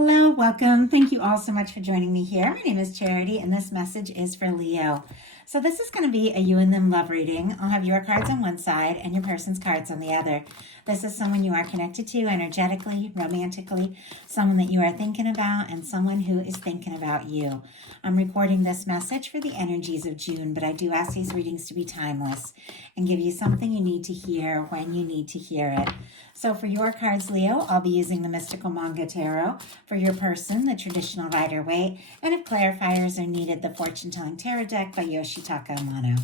Hello, welcome. Thank you all so much for joining me here. My name is Charity, and this message is for Leo. So this is going to be a you and them love reading. I'll have your cards on one side and your person's cards on the other. This is someone you are connected to energetically, romantically, someone that you are thinking about, and someone who is thinking about you. I'm recording this message for the energies of June, but I do ask these readings to be timeless and give you something you need to hear when you need to hear it. So for your cards, Leo, I'll be using the Mystical Manga Tarot. For your person, the traditional Rider-Waite. And if clarifiers are needed, the Fortune Telling Tarot deck by Yoshitaka Amano.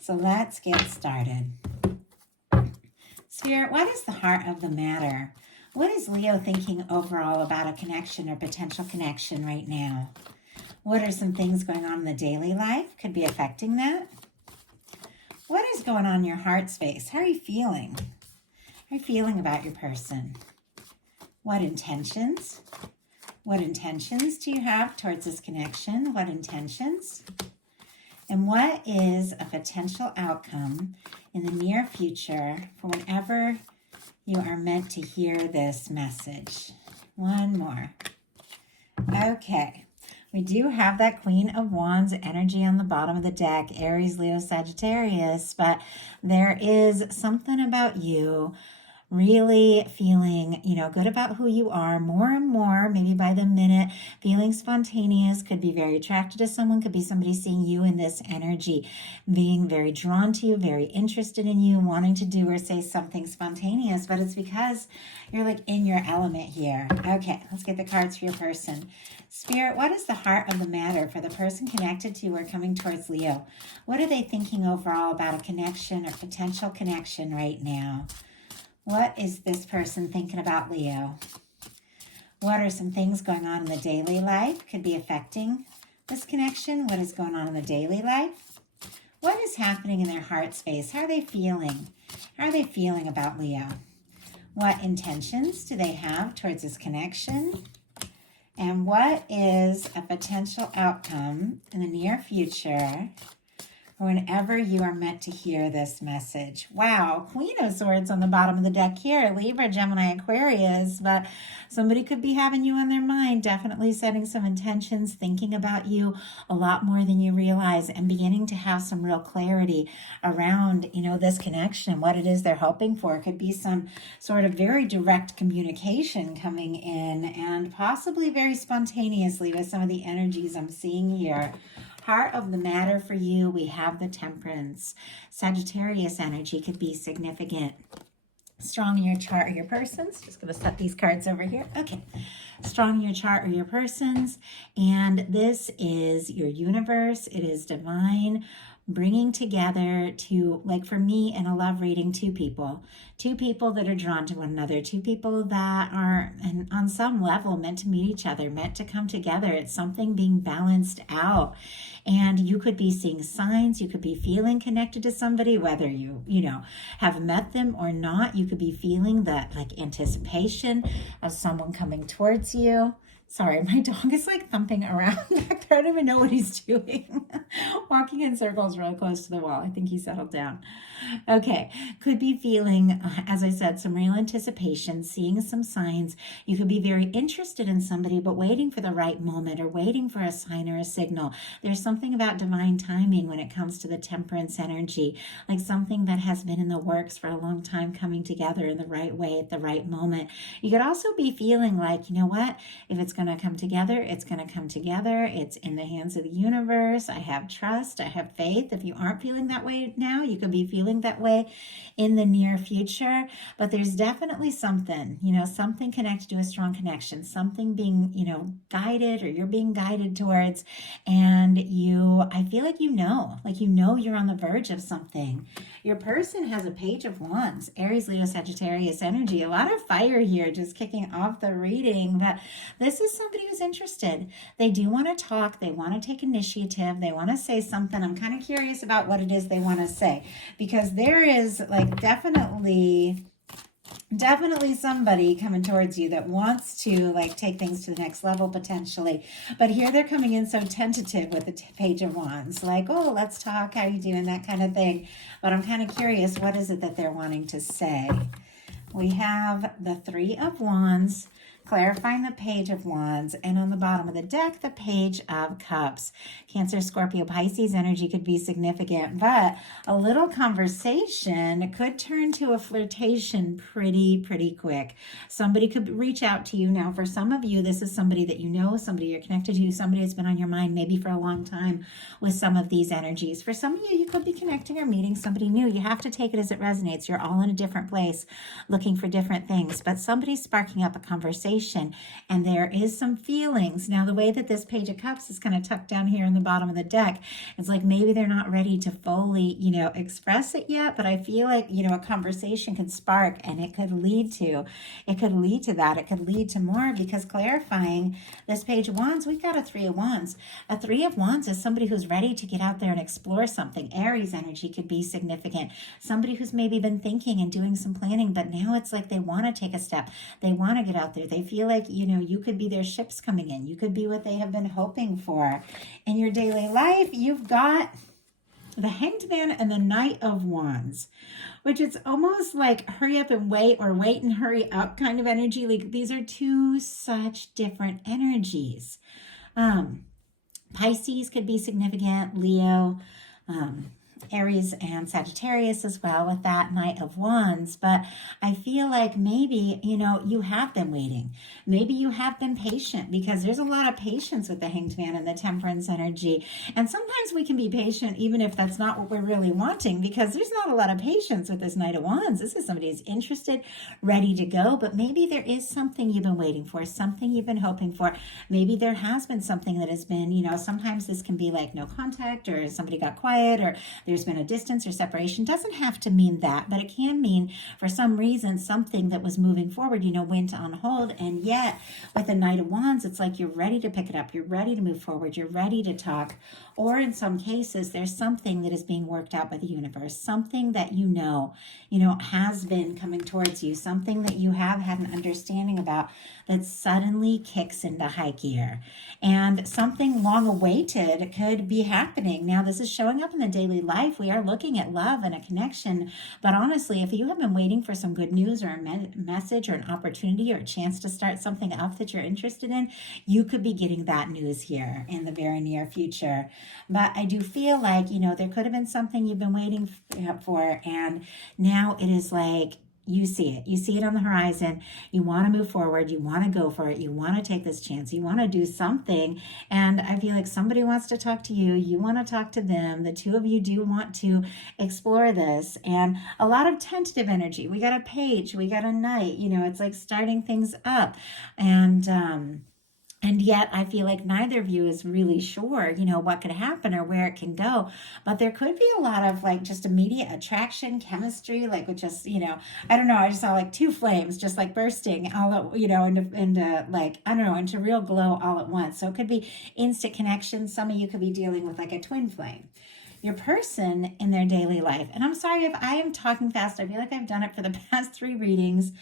So let's get started. Spirit, what is the heart of the matter? What is Leo thinking overall about a connection or potential connection right now? What are some things going on in the daily life? Could be affecting that. What is going on in your heart space? How are you feeling? How are you feeling about your person? What intentions? What intentions do you have towards this connection? What intentions? And what is a potential outcome in the near future for whenever you are meant to hear this message? One more. Okay. We do have that Queen of Wands energy on the bottom of the deck, Aries, Leo, Sagittarius, but there is something about you really feeling, good about who you are more and more, maybe by the minute, feeling spontaneous, could be very attracted to someone, could be somebody seeing you in this energy, being very drawn to you, very interested in you, wanting to do or say something spontaneous, but it's because you're like in your element here. Okay, let's get the cards for your person. Spirit, what is the heart of the matter for the person connected to or coming towards Leo? What are they thinking overall about a connection or potential connection right now? What is this person thinking about Leo? What are some things going on in the daily life? Could be affecting this connection. What is going on in the daily life? What is happening in their heart space? How are they feeling? How are they feeling about Leo? What intentions do they have towards this connection? And what is a potential outcome in the near future whenever you are meant to hear this message? Wow, Queen of Swords on the bottom of the deck here, Libra, Gemini, Aquarius, but somebody could be having you on their mind, definitely setting some intentions, thinking about you a lot more than you realize, and beginning to have some real clarity around, this connection, what it is they're hoping for. It could be some sort of very direct communication coming in, and possibly very spontaneously with some of the energies I'm seeing here. Heart of the matter for you, we have the Temperance. Sagittarius energy could be significant. Strong in your chart or your persons. Just going to set these cards over here. Okay. Strong in your chart or your persons. And this is your universe. It is divine, bringing together to, like for me in a love reading, two people that are drawn to one another, two people that are, and on some level, meant to meet each other, meant to come together. It's something being balanced out. And you could be seeing signs, you could be feeling connected to somebody, whether you have met them or not. You could be feeling that like anticipation of someone coming towards you. Sorry, my dog is like thumping around back there. I don't even know what he's doing. Walking in circles really close to the wall. I think he settled down. Okay, could be feeling, as I said, some real anticipation, seeing some signs. You could be very interested in somebody, but waiting for the right moment or waiting for a sign or a signal. There's something about divine timing when it comes to the Temperance energy, like something that has been in the works for a long time coming together in the right way at the right moment. You could also be feeling like, you know what, if it's going to come together, it's going to come together. It's in the hands of the universe. I have trust. I have faith. If you aren't feeling that way now, you could be feeling that way in the near future. But there's definitely something, something connected to a strong connection, something being, guided, or you're being guided towards. And I feel like you're on the verge of something. Your person has a Page of Wands, Aries, Leo, Sagittarius energy. A lot of fire here just kicking off the reading. But this is somebody who's interested. They do want to talk. They want to take initiative. They want to say something. I'm kind of curious about what it is they want to say, because there is like definitely somebody coming towards you that wants to like take things to the next level potentially. But here they're coming in so tentative with the Page of Wands, like, oh, let's talk, how you doing, that kind of thing. But I'm kind of curious, what is it that they're wanting to say? We have the Three of Wands, clarifying the Page of Wands, and on the bottom of the deck, the Page of Cups. Cancer, Scorpio, Pisces energy could be significant, but a little conversation could turn to a flirtation pretty quick. Somebody could reach out to you. Now, for some of you, this is somebody that you know, somebody you're connected to, somebody that's been on your mind maybe for a long time with some of these energies. For some of you, you could be connecting or meeting somebody new. You have to take it as it resonates. You're all in a different place looking for different things, but somebody's sparking up a conversation and there is some feelings. Now, the way that this Page of Cups is kind of tucked down here in the bottom of the deck, it's like maybe they're not ready to fully, express it yet, but I feel like, a conversation could spark and it could lead to that. It could lead to more, because clarifying this Page of Wands, we've got a Three of Wands. A Three of Wands is somebody who's ready to get out there and explore something. Aries energy could be significant. Somebody who's maybe been thinking and doing some planning, but now it's like they want to take a step. They want to get out there. They feel like, you could be their ships coming in. You could be what they have been hoping for. In your daily life, you've got the Hanged Man and the Knight of Wands, which it's almost like hurry up and wait, or wait and hurry up kind of energy. Like, these are two such different energies. Pisces could be significant, Leo, Aries and Sagittarius as well with that Knight of Wands. But I feel like maybe, you have been waiting. Maybe you have been patient, because there's a lot of patience with the Hanged Man and the Temperance energy. And sometimes we can be patient even if that's not what we're really wanting, because there's not a lot of patience with this Knight of Wands. This is somebody who's interested, ready to go, but maybe there is something you've been waiting for, something you've been hoping for. Maybe there has been something that has been, sometimes this can be like no contact, or somebody got quiet, or there's been a distance or separation. Doesn't have to mean that, but it can mean for some reason something that was moving forward, went on hold. And yet with the Knight of Wands, it's like you're ready to pick it up. You're ready to move forward. You're ready to talk. Or in some cases, there's something that is being worked out by the universe, something that has been coming towards you, something that you have had an understanding about that suddenly kicks into high gear. And something long awaited could be happening. Now, this is showing up in the daily life. We are looking at love and a connection. But honestly, if you have been waiting for some good news or a message or an opportunity or a chance to start something up that you're interested in, you could be getting that news here in the very near future. But I do feel like, there could have been something you've been waiting for, and now it is like, you see it on the horizon. You want to move forward. You want to go for it. You want to take this chance. You want to do something. And I feel like somebody wants to talk to you. You want to talk to them. The two of you do want to explore this. And a lot of tentative energy. We got a Page. We got a Knight. It's like starting things up. And yet I feel like neither of you is really sure, what could happen or where it can go. But there could be a lot of like just immediate attraction, chemistry, like with just, I don't know. I just saw like two flames just like bursting all at, into like, I don't know, into real glow all at once. So it could be instant connection. Some of you could be dealing with like a twin flame. Your person in their daily life. And I'm sorry if I am talking fast. I feel like I've done it for the past 3 readings.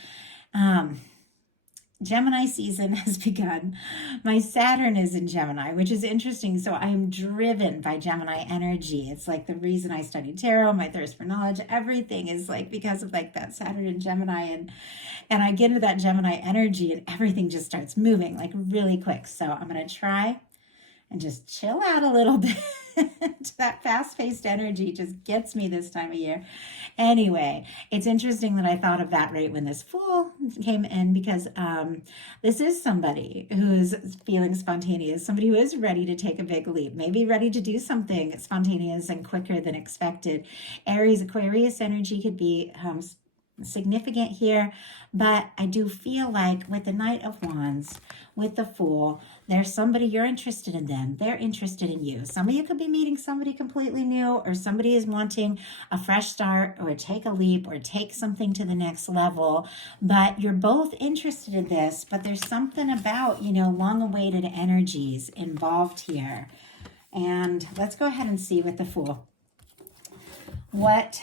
Gemini season has begun. My Saturn is in Gemini, which is interesting. So I am driven by Gemini energy. It's like the reason I studied tarot, my thirst for knowledge, everything is like because of like that Saturn in Gemini. And I get into that Gemini energy and everything just starts moving like really quick. So I'm going to try and just chill out a little bit. That fast-paced energy just gets me this time of year. Anyway, it's interesting that I thought of that right when this Fool came in, because this is somebody who's feeling spontaneous, somebody who is ready to take a big leap, maybe ready to do something spontaneous and quicker than expected. Aries, Aquarius energy could be significant here, but I do feel like with the Knight of Wands, with the Fool, there's somebody you're interested in them. They're interested in you. Some of you could be meeting somebody completely new, or somebody is wanting a fresh start or take a leap or take something to the next level, but you're both interested in this, but there's something about, long-awaited energies involved here. And let's go ahead and see with the Fool what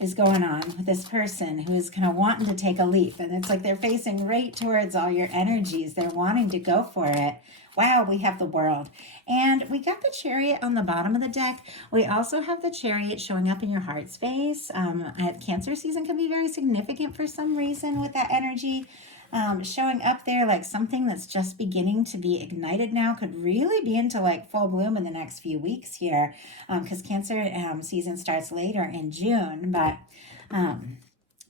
is going on with this person who is kind of wanting to take a leap. And it's like they're facing right towards all your energies. They're wanting to go for it. Wow, we have the World. And we got the Chariot on the bottom of the deck. We also have the Chariot showing up in your heart space. Cancer season can be very significant for some reason with that energy. showing up there like something that's just beginning to be ignited now, could really be into like full bloom in the next few weeks here, because Cancer season starts later in June. But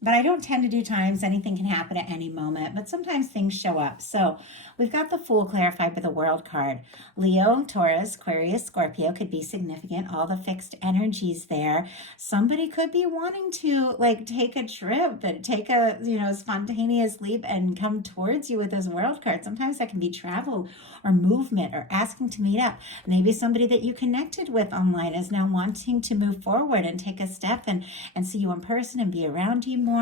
I don't tend to do times. Anything can happen at any moment, but sometimes things show up. So we've got the Fool clarified by the World card. Leo, Taurus, Aquarius, Scorpio could be significant. All the fixed energies there. Somebody could be wanting to like take a trip and take a, spontaneous leap and come towards you with this World card. Sometimes that can be travel or movement or asking to meet up. Maybe somebody that you connected with online is now wanting to move forward and take a step and see you in person and be around you more.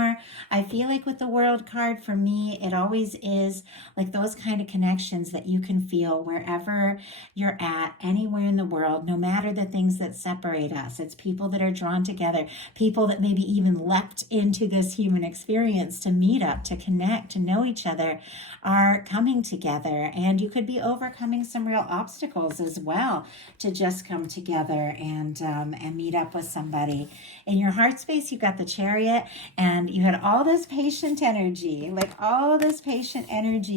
I feel like with the World card, for me, it always is like those kind of connections that you can feel wherever you're at, anywhere in the world, no matter the things that separate us. It's people that are drawn together, people that maybe even leapt into this human experience to meet up, to connect, to know each other, are coming together. And you could be overcoming some real obstacles as well to just come together and meet up with somebody. In your heart space, you've got the Chariot, and you had all this patient energy,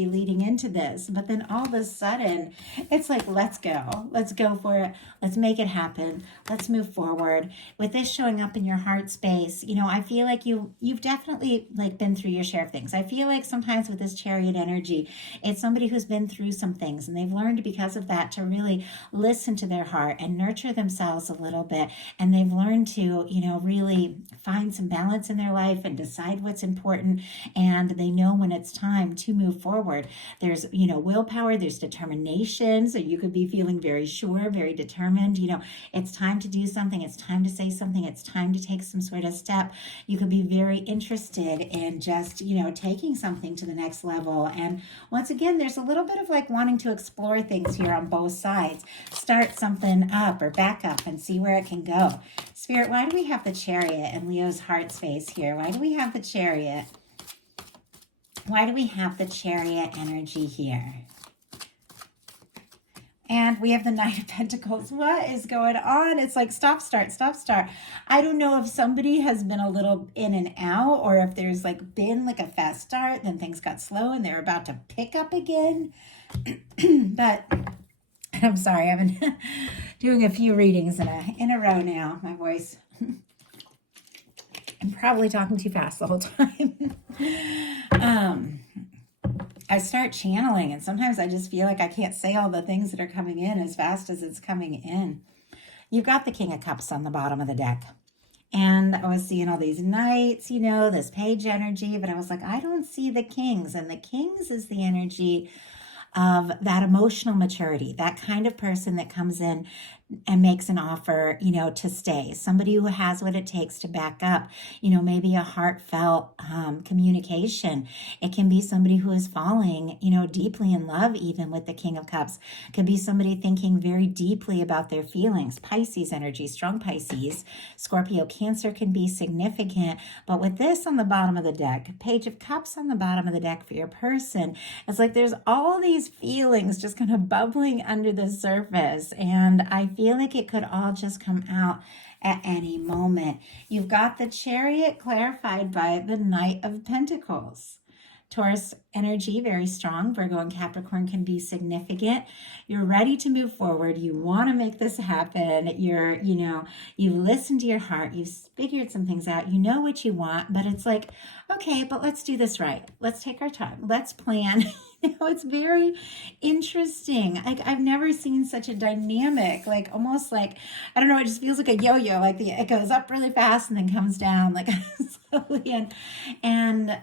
leading into this. But then all of a sudden, it's like, let's go for it. Let's make it happen. Let's move forward. With this showing up in your heart space, I feel like you've definitely like been through your share of things. I feel like sometimes with this Chariot energy, it's somebody who's been through some things, and they've learned because of that to really listen to their heart and nurture themselves a little bit. And they've learned to, really find some balance in their life and decide what's important. And they know when it's time to move forward. There's, willpower, there's determination. So you could be feeling very sure, very determined. It's time to do something. It's time to say something. It's time to take some sort of step. You could be very interested in just, taking something to the next level. And once again, there's a little bit of like wanting to explore things here on both sides. Start something up or back up and see where it can go. Spirit, why do we have the Chariot in Leo's heart space here? Why do we have the Chariot? Why do we have the Chariot energy here? And we have the Knight of Pentacles. What is going on? It's like stop, start, stop, start. I don't know if somebody has been a little in and out, or if there's like been like a fast start, then things got slow and they're about to pick up again. But I'm sorry, I've been doing a few readings in a row now. My voice, I'm probably talking too fast the whole time. I start channeling, and sometimes I just feel like I can't say all the things that are coming in as fast as it's coming in. You've got the King of Cups on the bottom of the deck. And I was seeing all these knights, this page energy, but I was like, I don't see the kings. And the kings is the energy of that emotional maturity, that kind of person that comes in and makes an offer, to stay. Somebody who has what it takes to back up, maybe a heartfelt communication. It can be somebody who is falling, deeply in love, even with the King of Cups. It could be somebody thinking very deeply about their feelings. Pisces energy, strong Pisces. Scorpio, Cancer can be significant. But with this on the bottom of the deck, Page of Cups on the bottom of the deck for your person, it's like there's all these feelings just kind of bubbling under the surface. And I feel like it could all just come out at any moment. You've got the Chariot clarified by the Knight of Pentacles. Taurus energy, very strong. Virgo and Capricorn can be significant. You're ready to move forward. You want to make this happen. You've listened to your heart. You've figured some things out. You know what you want, but it's like, okay, but let's do this right. Let's take our time. Let's plan. It's very interesting. I've never seen such a dynamic, like almost like, I don't know, it just feels like a yo-yo, like it goes up really fast and then comes down like slowly. And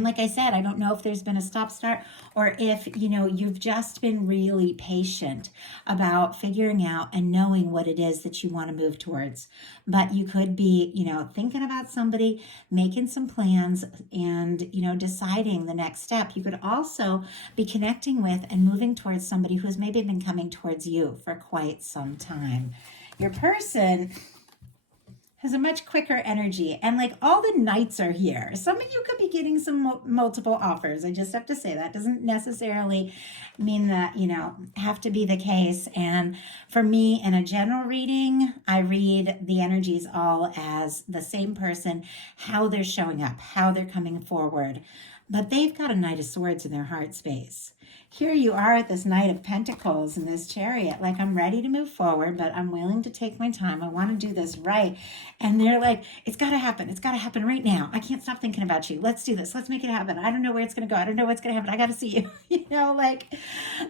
like I said, I don't know if there's been a stop start, or if, you've just been really patient about figuring out and knowing what it is that you want to move towards. But you could be, thinking about somebody, making some plans, and, deciding the next step. You could also be connecting with and moving towards somebody who's maybe been coming towards you for quite some time. Your person has a much quicker energy, and like all the knights are here. Some of you could be getting some multiple offers. I just have to say that doesn't necessarily mean that, have to be the case. And for me, in a general reading, I read the energies all as the same person, how they're showing up, how they're coming forward. but they've got a Knight of Swords in their heart space. Here you are at this Knight of Pentacles in this Chariot, like, I'm ready to move forward, but I'm willing to take my time. I want to do this right. And they're like, it's got to happen. It's got to happen right now. I can't stop thinking about you. Let's do this. Let's make it happen. I don't know where it's going to go. I don't know what's going to happen. I got to see you. You know, like,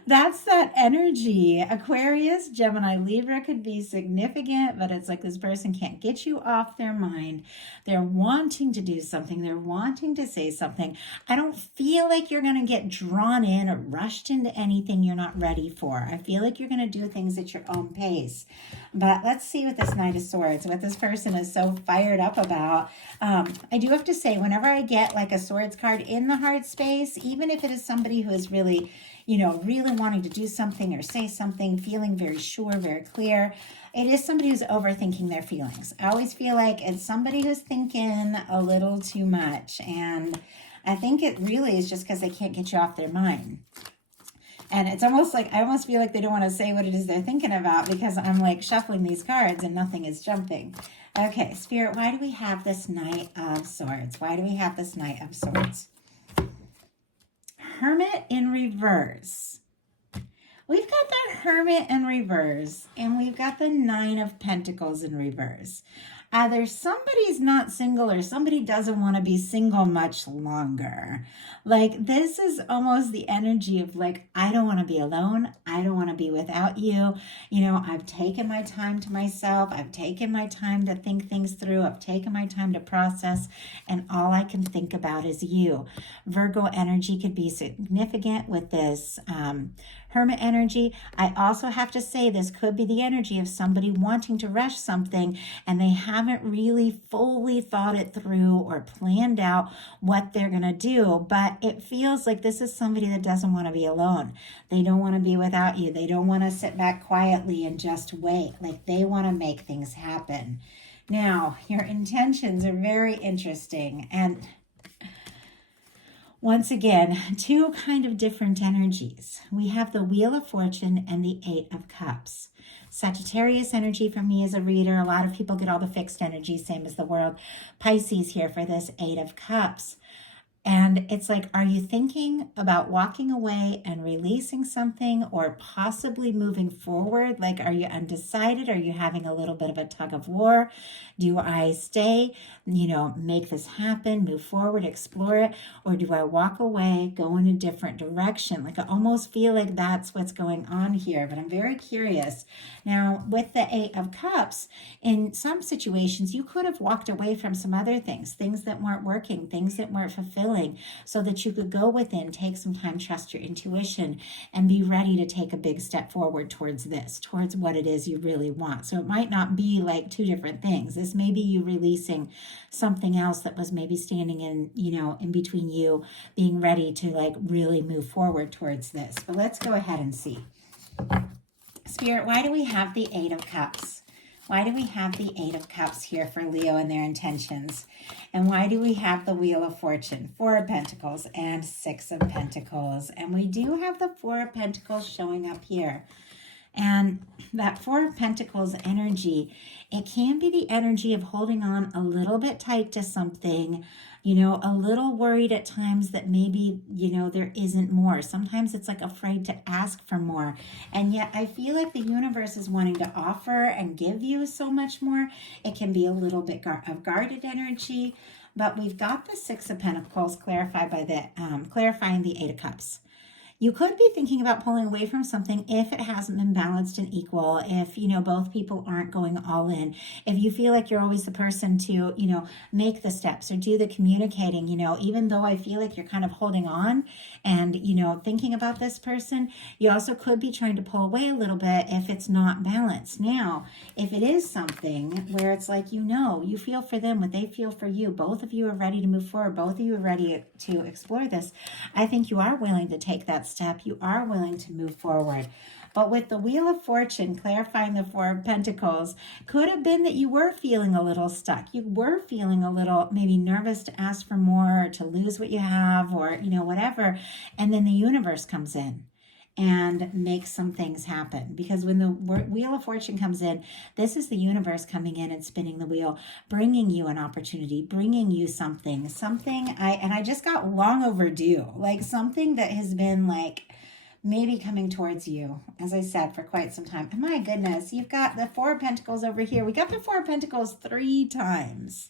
that's that energy. Aquarius, Gemini, Libra could be significant, but it's like this person can't get you off their mind. They're wanting to do something. They're wanting to say something. I don't feel like you're going to get drawn in or rushed into anything you're not ready for. I feel like you're going to do things at your own pace. But let's see what this Knight of Swords, what this person is so fired up about. I do have to say, whenever I get like a Swords card in the heart space, even if it is somebody who is really, you know, really wanting to do something or say something, feeling very sure, very clear, it is somebody who's overthinking their feelings. I always feel like it's somebody who's thinking a little too much. And I think it really is just because they can't get you off their mind. And it's almost like, I almost feel like they don't want to say what it is they're thinking about, because I'm like shuffling these cards and nothing is jumping. Okay, Spirit, why do we have this Knight of Swords? Why do we have this Knight of Swords? Hermit in reverse. We've got that Hermit in reverse, and we've got the Nine of Pentacles in reverse. Either somebody's not single or somebody doesn't want to be single much longer. Like, this is almost the energy of like, I don't want to be alone. I don't want to be without you. You know, I've taken my time to myself. I've taken my time to think things through. I've taken my time to process, and all I can think about is you. Virgo energy could be significant with this Hermit energy. I also have to say, this could be the energy of somebody wanting to rush something and they haven't really fully thought it through or planned out what they're going to do. But it feels like this is somebody that doesn't want to be alone. They don't want to be without you. They don't want to sit back quietly and just wait. Like, they want to make things happen. Now, your intentions are very interesting. And once again, two kind of different energies. We have the Wheel of Fortune and the Eight of Cups. Sagittarius energy for me as a reader. A lot of people get all the fixed energy, same as the world. Pisces here for this Eight of Cups. And it's like, are you thinking about walking away and releasing something, or possibly moving forward? Like, are you undecided? Are you having a little bit of a tug of war? Do I stay, you know, make this happen, move forward, explore it? Or do I walk away, go in a different direction? Like, I almost feel like that's what's going on here, but I'm very curious. Now, with the Eight of Cups, in some situations, you could have walked away from some other things that weren't working, things that weren't fulfilling, so that you could go within, take some time, trust your intuition, and be ready to take a big step forward towards this, towards what it is you really want. So it might not be like two different things. This may be you releasing something else that was maybe standing in, you know, in between you being ready to like really move forward towards this. But let's go ahead and see. Spirit, why do we have the Eight of Cups? Why do we have the Eight of Cups here for Leo and their intentions? And why do we have the Wheel of Fortune, Four of Pentacles, and Six of Pentacles? And we do have the Four of Pentacles showing up here. And that Four of Pentacles energy, it can be the energy of holding on a little bit tight to something, you know, a little worried at times that maybe, you know, there isn't more. Sometimes it's like afraid to ask for more. And yet I feel like the universe is wanting to offer and give you so much more. It can be a little bit of guarded energy, but we've got the Six of Pentacles clarified by the clarifying the Eight of Cups. You could be thinking about pulling away from something if it hasn't been balanced and equal, if, you know, both people aren't going all in, if you feel like you're always the person to, you know, make the steps or do the communicating, you know, even though I feel like you're kind of holding on and, you know, thinking about this person, you also could be trying to pull away a little bit if it's not balanced. Now, if it is something where it's like, you know, you feel for them, what they feel for you, both of you are ready to move forward, both of you are ready to explore this, I think you are willing to take that step. You are willing to move forward. But with the Wheel of Fortune clarifying the Four of Pentacles, could have been that you were feeling a little stuck. You were feeling a little maybe nervous to ask for more, or to lose what you have, or, you know, whatever. And then the universe comes in and make some things happen. Because when the Wheel of Fortune comes in, this is the universe coming in and spinning the wheel, bringing you an opportunity, bringing you something. I just got long overdue, like something that has been like maybe coming towards you, as I said, for quite some time. And my goodness, you've got the Four of Pentacles over here. We got the Four of Pentacles 3 times.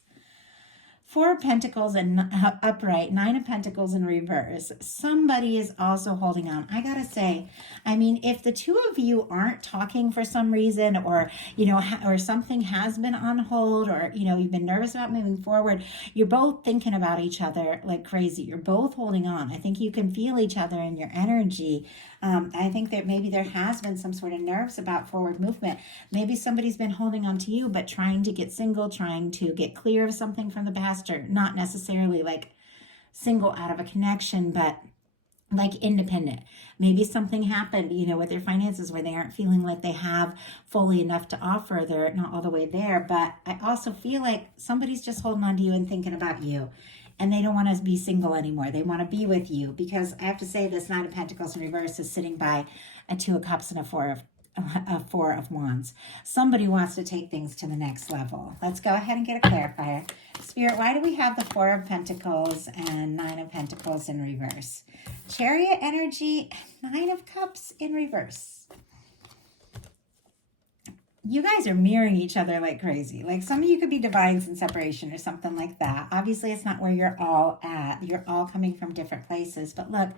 Four of Pentacles and upright, Nine of Pentacles in reverse. Somebody is also holding on. I gotta say, I mean, if the two of you aren't talking for some reason, or, you know, or something has been on hold, or, you know, you've been nervous about moving forward, you're both thinking about each other like crazy. You're both holding on. I think you can feel each other in your energy. I think that maybe there has been some sort of nerves about forward movement. Maybe somebody's been holding on to you, but trying to get single, trying to get clear of something from the past, or not necessarily like single out of a connection, but like independent. Maybe something happened, you know, with their finances where they aren't feeling like they have fully enough to offer. They're not all the way there. But I also feel like somebody's just holding on to you and thinking about you. And they don't want to be single anymore. They want to be with you, because I have to say this Nine of Pentacles in reverse is sitting by a Two of Cups and a Four of Wands. Somebody wants to take things to the next level. Let's go ahead and get a clarifier. Spirit, why do we have the Four of Pentacles and Nine of Pentacles in reverse? Chariot energy, Nine of Cups in reverse. You guys are mirroring each other like crazy. Like some of you could be divines in separation or something like that. Obviously, it's not where you're all at. You're all coming from different places. But look,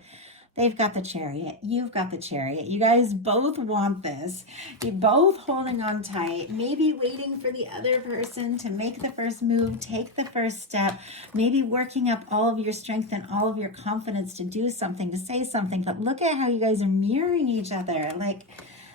they've got the Chariot. You've got the Chariot. You guys both want this. You're both holding on tight, maybe waiting for the other person to make the first move, take the first step, maybe working up all of your strength and all of your confidence to do something, to say something. But look at how you guys are mirroring each other. Like,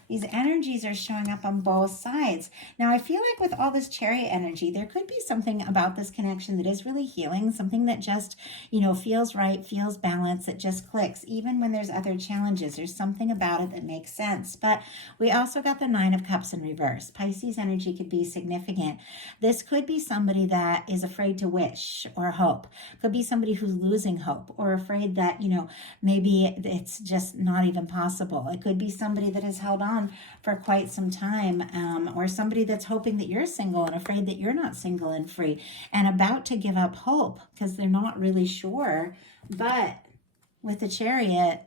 these energies are showing up on both sides. Now, I feel like with all this Chariot energy, there could be something about this connection that is really healing, something that just, you know, feels right, feels balanced, it just clicks. Even when there's other challenges, there's something about it that makes sense. But we also got the Nine of Cups in reverse. Pisces energy could be significant. This could be somebody that is afraid to wish or hope. Could be somebody who's losing hope or afraid that, you know, maybe it's just not even possible. It could be somebody that has held on for quite some time, or somebody that's hoping that you're single and afraid that you're not single and free and about to give up hope because they're not really sure. But with the Chariot,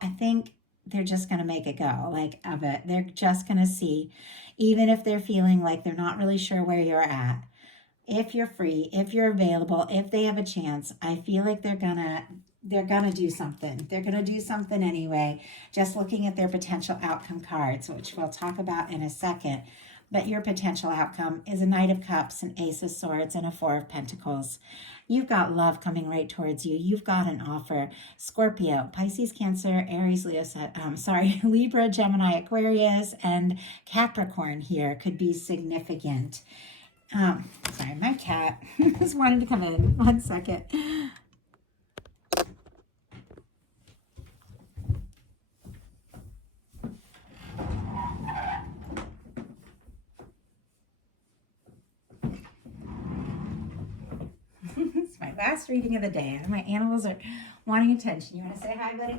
I think they're just going to make it go, like, of it. They're just going to see, even if they're feeling like they're not really sure where you're at, if you're free, if you're available, if they have a chance, I feel like they're gonna do something. They're gonna do something anyway, just looking at their potential outcome cards, which we'll talk about in a second. But your potential outcome is a Knight of Cups, an Ace of Swords, and a Four of Pentacles. You've got love coming right towards you. You've got an offer. Scorpio, Pisces, Cancer, Aries, Leo, Libra, Gemini, Aquarius, and Capricorn here could be significant. Sorry, my cat just wanted to come in. 1 second. It's my last reading of the day. My animals are wanting attention. You want to say hi, buddy?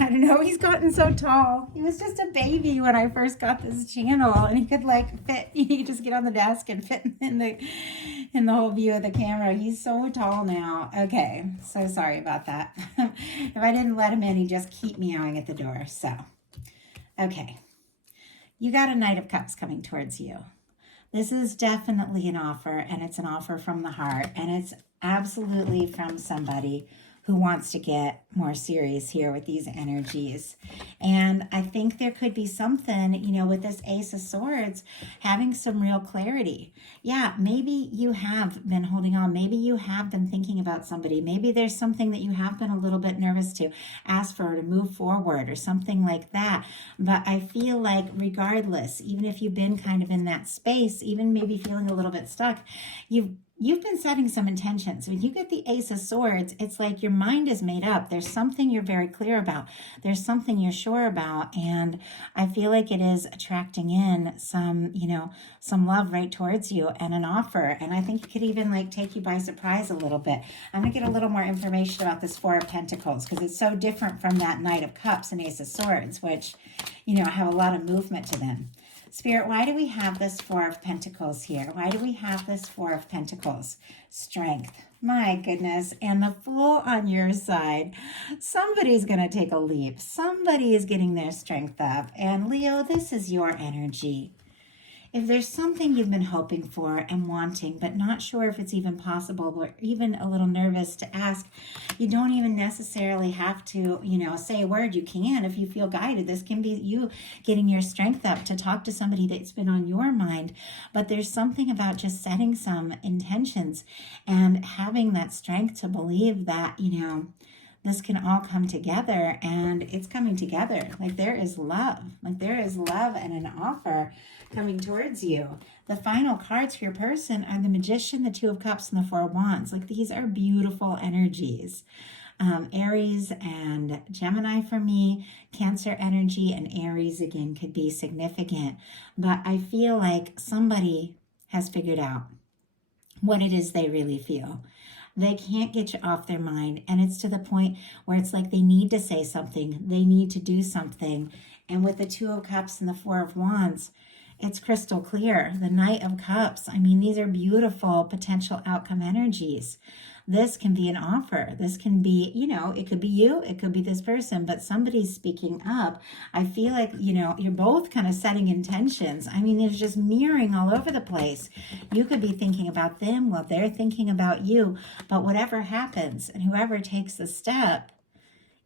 I don't know, he's gotten so tall. He was just a baby when I first got this channel, and he could like fit, he could just get on the desk and fit in the whole view of the camera. He's so tall now. Okay, so sorry about that. If I didn't let him in, he'd just keep meowing at the door. So, okay. You got a Knight of Cups coming towards you. This is definitely an offer, and it's an offer from the heart, and it's absolutely from somebody who wants to get more serious here with these energies. And I think there could be something, you know, with this Ace of Swords, having some real clarity. Yeah, maybe you have been holding on. Maybe you have been thinking about somebody. Maybe there's something that you have been a little bit nervous to ask for, to move forward or something like that. But I feel like regardless, even if you've been kind of in that space, even maybe feeling a little bit stuck, you've you've been setting some intentions. When you get the Ace of Swords, it's like your mind is made up. There's something you're very clear about. There's something you're sure about. And I feel like it is attracting in some, some love right towards you and an offer. And I think it could even like take you by surprise a little bit. I'm going to get a little more information about this Four of Pentacles because it's so different from that Knight of Cups and Ace of Swords, which, have a lot of movement to them. Spirit, why do we have this Four of Pentacles here? Why do we have this Four of Pentacles? Strength. My goodness. And the Fool on your side. Somebody's going to take a leap. Somebody is getting their strength up. And Leo, this is your energy. If there's something you've been hoping for and wanting, but not sure if it's even possible or even a little nervous to ask, you don't even necessarily have to, say a word. You can if you feel guided. This can be you getting your strength up to talk to somebody that's been on your mind. But there's something about just setting some intentions and having that strength to believe that, this can all come together, and it's coming together. Like there is love. Like there is love and an offer coming towards you. The final cards for your person are the Magician, the Two of Cups, and the Four of Wands. Like these are beautiful energies. Aries and Gemini for me, Cancer energy, and Aries again could be significant. But I feel like somebody has figured out what it is they really feel. They can't get you off their mind. And it's to the point where it's like they need to say something. They need to do something. And with the Two of Cups and the Four of Wands, it's crystal clear. The Knight of Cups, these are beautiful potential outcome energies. This can be an offer. This can be, it could be you, it could be this person, but somebody's speaking up. I feel like, you're both kind of setting intentions. There's just mirroring all over the place. You could be thinking about them while they're thinking about you, but whatever happens and whoever takes the step,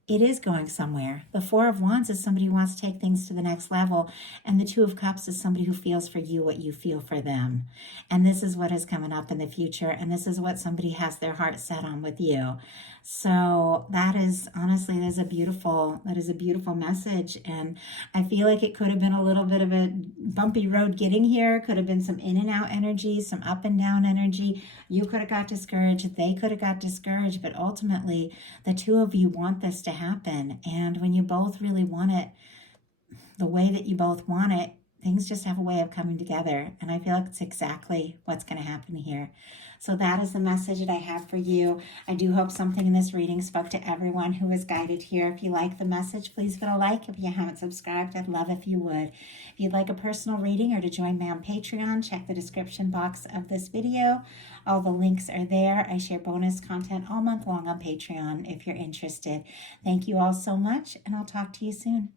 it is going somewhere. The Four of Wands is somebody who wants to take things to the next level. And the Two of Cups is somebody who feels for you what you feel for them. And this is what is coming up in the future. And this is what somebody has their heart set on with you. So that is, honestly, that is a beautiful message. And I feel like it could have been a little bit of a bumpy road getting here. Could have been some in and out energy, some up and down energy. You could have got discouraged. They could have got discouraged. But ultimately, the two of you want this to happen. And when you both really want it, the way that you both want it, things just have a way of coming together. And I feel like it's exactly what's going to happen here. So that is the message that I have for you. I do hope something in this reading spoke to everyone who was guided here. If you like the message, please give it a like. If you haven't subscribed, I'd love if you would. If you'd like a personal reading or to join me on Patreon, check the description box of this video. All the links are there. I share bonus content all month long on Patreon if you're interested. Thank you all so much, and I'll talk to you soon.